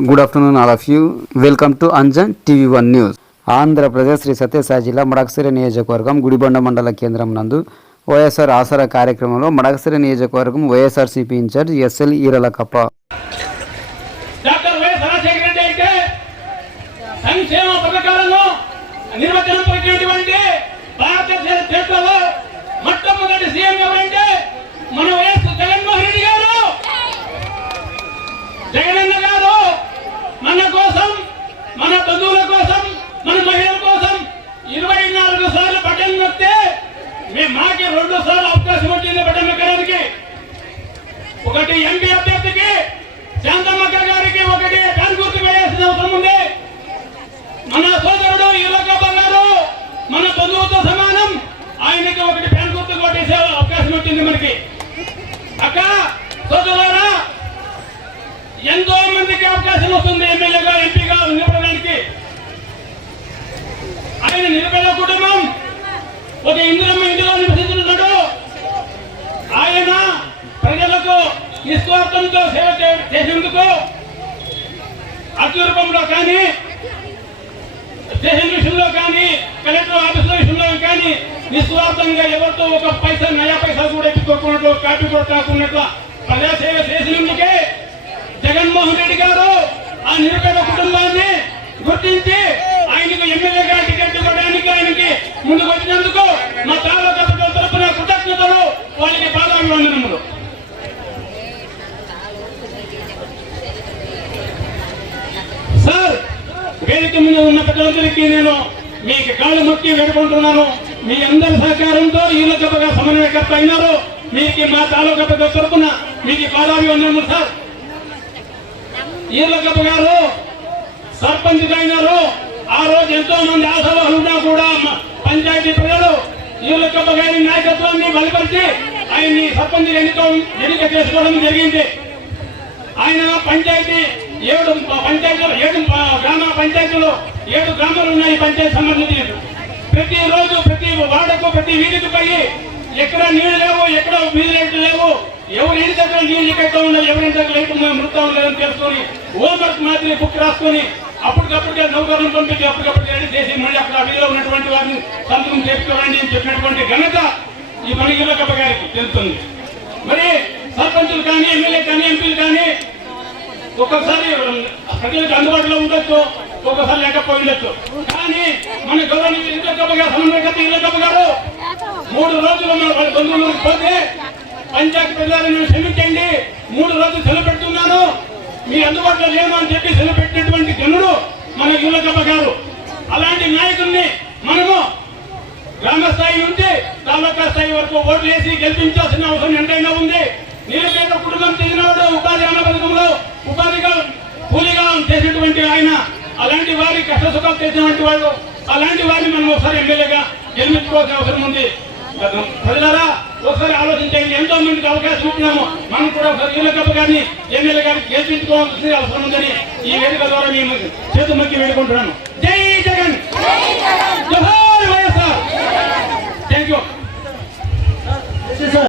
Good afternoon all of you welcome to Anjan TV one news Andhra Pradesh Sri Sathya Sai జిల్లా మడకసిరి నియోజకవర్గం గుడిబండ మండల కేంద్రం నందు వైఎస్ఆర్ ఆసరా కార్యక్రమంలో మడకసిరి నియోజకవర్గం వైఎస్ఆర్సీపీ ఇన్ఛార్జ్ ఎస్ఎల్ ఈరలకప్ప రెండు సార్లు అవకాశం వచ్చింది బటన్ నొక్కడానికి ఒకటి ఎంపీ అభ్యర్థికి శాంతమ్మక్క గారికి ఒకటి ఫ్యాన్ గుర్తు వేయాల్సిన అవసరం ఉంది. మన సోదరుడు ఈలోక బంగారు మన బంధువుతో సమానం. ఆయనకి ఒకటి ఫ్యాన్ గుర్తు కొట్టేసే అవకాశం వచ్చింది మనకి. అక్క సోదరులారా ఎంతో మందికి అవకాశం వస్తుంది. ఎమ్మెల్యేగా ఎంపీగా ఉన్నప్పుడు ఆయన నిలబడ కుటుంబం ఒక ఇందిరమ్మ ఇంటిలో నివసించుతున్నాడు ఆయన ప్రజలకు నిస్వార్థంతో సేవ చేసేందుకు అతి రూపంలో కానీ స్టేషన్ విషయంలో కానీ కలెక్టర్ ఆఫీసుల విషయంలో కానీ నిస్వార్థంగా ఎవరితో ఒక పైసా నయా పైసా కూడా ఎత్తుకోకున్నట్లు కాపీ కూడా కాకున్నట్లు ప్రజాసేవ చేసినందుకే జగన్మోహన్ రెడ్డి గారు ఆ నిరుపేద కుటుంబాన్ని గుర్తించి ఆయనకు ఎమ్మెల్యేగా టికెట్ ఇవ్వడానికి ఆయనకి ముందుకు వచ్చినందుకు మా తాలూకా ప్రజల తరపున కృతజ్ఞతలు వాళ్ళకి పాదాభివందనములు సార్ వేదిక మీద ఉన్న పెద్దలందరికీ నేను మీకు కాళ్ళు మొక్కి వేడుకుంటున్నాను. మీ అందరి సహకారంతో ఈలకప్పగా సమన్వయకర్త అయినారు. మీకు మా తాలూకా పెద్ద తరపున మీకు పాదాభివందనములు సార్. ఈలకప్ప గారు సర్పంచ్ అయినారు. ఆ రోజు ఎంతో మంది ఆశావాహులున్నా కూడా పంచాయతీ ప్రజలు ఈలకప్ప గారి నాయకత్వాన్ని బలపరిచి ఆయన్ని సర్పంచ్ ఎన్నిక ఎన్నిక చేసుకోవడం జరిగింది. ఆయన పంచాయతీ ఏడు పంచాయతీలు ఏడు గ్రామ పంచాయతీలు ఏడు గ్రామాలు ఉన్నాయి పంచాయతీ సంబంధించి ప్రతి రోజు ప్రతి వాడకు ప్రతి వీధికి పోయి ఎక్కడ నీళ్ళు లేవు ఎక్కడ వీధి లైట్లు లేవు ఎవరి ఇంటి దగ్గర నీళ్ళు ఎక్కడ ఉన్నాయి ఎవరి ఇంటి దగ్గర లైట్ మృతం లేదని తెలుసుకొని హోంవర్క్ మాదిరి బుక్ రాసుకొని అప్పటికప్పుడు నౌకర్లను పంపించి అప్పటికప్పుడు రెడీ చేసి మళ్ళీ అక్కడ ఆ ఉన్నటువంటి వారిని సంతకం చేసుకోవాలని అని చెప్పినటువంటి ఘనత ఈ మనగిలో కప్ప గారికి తెలుస్తుంది. మరి సర్పంచులు కానీ ఎమ్మెల్యే కానీ ఎంపీలు కానీ ఒక్కొక్కసారి ప్రజలకు అందుబాటులో ఉండొచ్చు ఒక్కొక్కసారి లేకపోయి ఉండొచ్చు. కానీ మన గవర్నమెంట్ ఇళ్ళకప్ప గారు సమన్వయకర్త ఇళ్ళకప్ప గారు మూడు రోజులు మన వాళ్ళ పోతే పంచాయతీ ప్రజలను క్షమించండి మూడు రోజులు సెలవు పెడుతున్నాను మీ అందుబాటులో లేను అని చెప్పి సెలవు పెట్టినటువంటి జనుడు మన ఇళ్ళకప్ప గారు. అలాంటి నాయకుల్ని మనము గ్రామ స్థాయి నుంచి తాలూకా స్థాయి వరకు ఓట్లు వేసి గెలిపించాల్సిన అవసరం ఎంత అలాంటి వారి కష్ట సుఖాలు చేసినటువంటి వాళ్ళు అలాంటి వారిని మనం ఒకసారి ఎమ్మెల్యేగా గెలిపించుకోవాల్సిన అవసరం ఉంది. ప్రజలారా ఒకసారి ఆలోచించండి. ఎంతో మందికి అవకాశం ఇచ్చినాము మనం కూడా ఒకసారి వీళ్ళకప్ప గారిని ఎమ్మెల్యే గారిని గెలిపించుకోవాల్సిన అవసరం ఉందని ఈ వేదిక ద్వారా మేము చేతుమక్కి వేడుకుంటున్నాను.